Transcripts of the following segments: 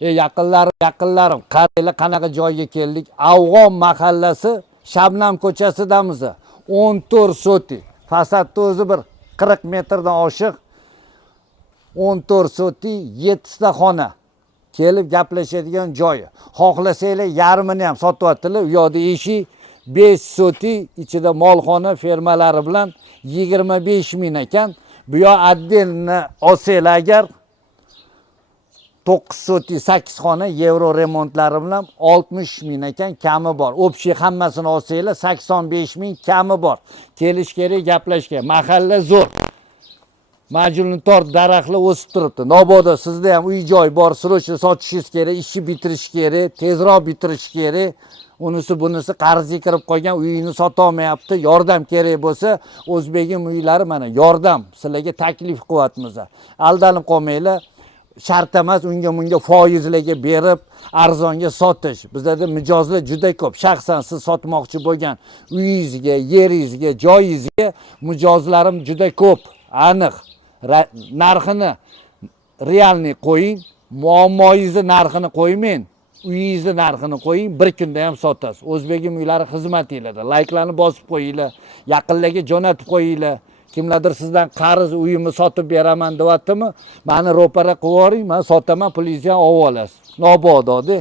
Yaqinlarim, qaranglar qanaqa joyga keldik. Afg'on mahallasi, Shabnam ko'chasidamiz. 14 soti. Fasadni o'zi bir 40 metrdan oshiq. 14 soti, 7 ta xona. Kelib gaplashadigan joyi. Xohlasanglar yarmini ham sotyaptilar. U yoqda eshik 5 soti, ichida molxona fermalari bilan 25 ming ekan. Bu yoq отдельно olsanglar agar 9 soti 8 xona yevro remontlari bilan 60 ming ekan, kami bor. Общий hammasini olsanglar 85 ming kami bor. Kelish kerak, gaplash kerak. Mahalla zo'r. Majnuntор daraxtlar o'sib turibdi. Nobodo sizda ham uy joy bor, srochniy sotishingiz kerak, ishni bitirish kerak, tezroq bitirish kerak. Unisi bunisi qarzga kirib qolgan, uyini sota olmayapti. Yordam kerak bo'lsa, O'zbegim uylari mana yordam sizlarga taklif qilyapmiz. Aldanib qolmanglar. Shart emas unga bunga foizlarga berib, arzonga sotish. Bizda mijozlar juda ko'p. Shaxsan siz sotmoqchi bo'lgan uyingizga, yeringizga, joyingizga mijozlarim juda ko'p. Aniq. Narxini realniy qo'ying, muammoyingizni narxini qo'ymang, uyingizni narxini qo'ying, bir kunda ham sotasiz. O'zbegim uylari xizmatinglarda. Layklarni bosib qo'yinglar, yaqinlarga jo'natib qo'yinglar. Kimlardir sizdan qarz uyimni sotib beraman deyaptimi? Meni ro'para qilib yuboring, men sotaman, pulingizni ham olib olasiz. Nobodo-da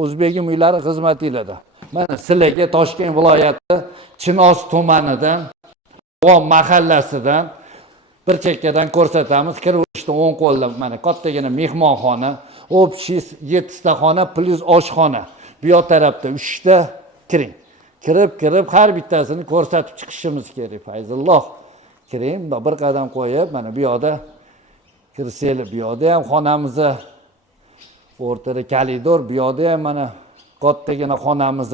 O'zbegim uylari xizmatinglarda. Mana sizlarga Toshkent viloyati Chinoz tumanidan, Afg'on mahallasidan bir chekkadan ko'rsatamiz. Kirib o'tishda o'ng qo'lda mana kattagina mehmonxona, общий 7 ta xona plus oshxona. Bu yoq tarafda 3 ta kiring. Kirib har bittasini ko'rsatib chiqishimiz kerak. Fayzulloh, kiring, bir qadam qo'yib, mana bu yoqda kirsanglar, bu yoqda ham xonamiz, o'rtada koridor, bu yoqda ham mana kattagina xonamiz,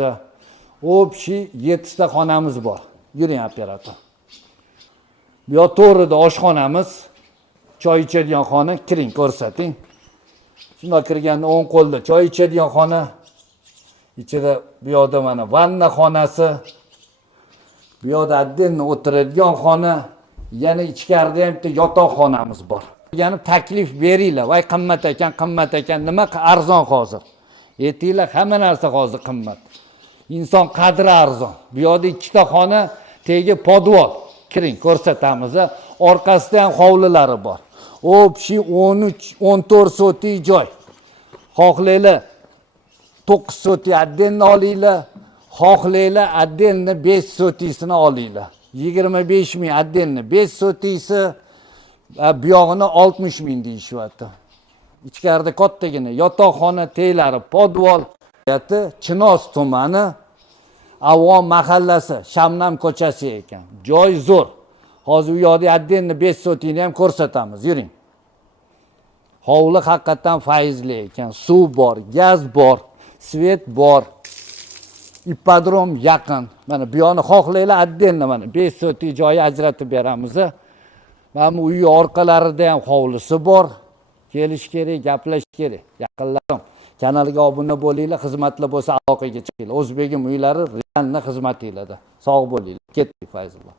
общий 7 ta xonamiz bor. Yuring operator. Bu yoq to'g'rida oshxonamiz, choy ichadigan xona, kiring ko'rsating. Shunda kirganda o'ng qo'lda choy ichadigan xona, ichida bu yoqda mana vanna xonasi, bu yoqda отдельно o'tiradigan xona, yana ichkarida ham bitta yotoq xonamiz bor. Ya'ni taklif beringlar, voy qimmat ekan, nima arzon hozir. Aytinglar, hamma narsa hozir qimmat. Inson qadri arzon. Bu yoqda 2 ta xona, tegi podvol. Kiring ko'rsatamiz. Orqasida ham hovlilari bor. Общий 14 soti joy. Xohlaylar 9 soti отдельно olinglar, xohlaylar отдельно 5 sotisini olinglar. 25 ming отдельно 5 sotisi, bu yog'ini 60 ming deyishyapti. Ichkarida kattagina yotoqxona, teylari podvol. Chinoz tumani, Afg'on mahallasi, Shabnam ko'chasi ekan. Joy zo'r. Hozir u yoqda отдельно 5 sotini ham ko'rsatamiz. Yuring. Hovli haqiqatan faizli ekan. Suv bor, gaz bor, svet bor. Ipodrom yaqin. Mana bu yoqni xohlaylar отдельно mana 5 soti joyi ajratib beramiz. Mana uy orqalarida ham hovlisi bor. Kelish kerak, gaplash kerak. Yaqinlarim, kanalga obuna bo'linglar, xizmatlar bo'lsa aloqaga chiqinglar. O'zbegim uylari realni xizmatinglarda. Sog' bo'linglar. Ketdik Fayzulloh.